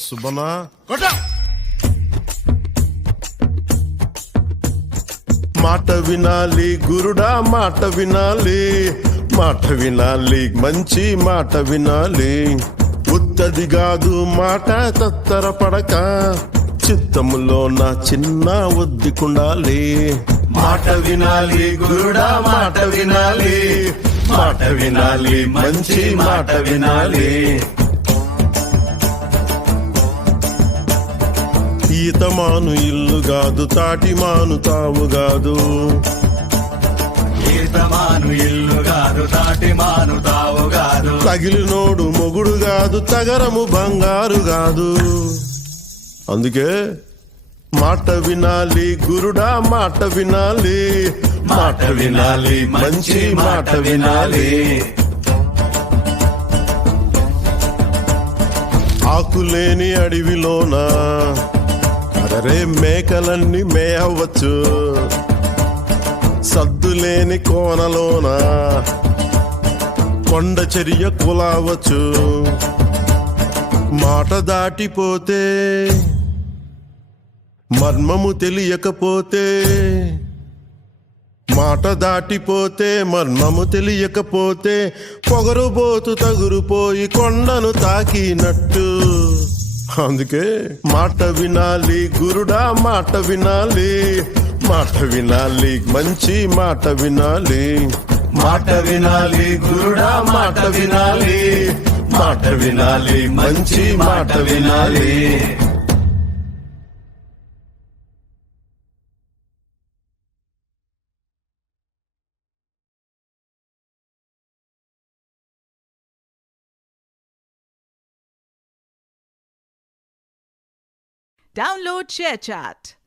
సుబనా మాట వినాలి గురుడా, మాట వినాలి, మాట వినాలి, మంచి మాట వినాలి. ఉత్తది కాదు మాట తత్తర పడక, చిత్తములో నా చిన్న ఒద్దికుండాలి. మాట వినాలి గురుడా, మాట వినాలి, మాట వినాలి, మంచి మాట వినాలి. ఈతమాను ఇల్లు కాదు, తాటి మాను తావు కాదు. ఈతమాను ఇల్లు కాదు, తాటి మాను తావు కాదు. తగిలినోడు మొగుడు కాదు, తగరము బంగారు కాదు. అందుకే మాట వినాలి గురుడా, మాట వినాలి, మాట వినాలి, మంచి మాట వినాలి. ఆకులేని అడవిలోనా అరే మేకలన్నీ మేయవచ్చు, సద్దులేని కోనలోన కొండ చర్య కులావచ్చు. మాట దాటిపోతే, మర్మము తెలియకపోతే, మాట దాటిపోతే మర్మము తెలియకపోతే, పొగరుబోతు తగురుపోయి కొండను తాకినట్టు. అందుకే మాట వినాలి గురుడా, మాట వినాలి, మాట వినాలి, మంచి మాట వినాలి. మాట వినాలి గురుడా, మాట వినాలి, మాట వినాలి, మంచి మాట వినాలి. Download ShareChat.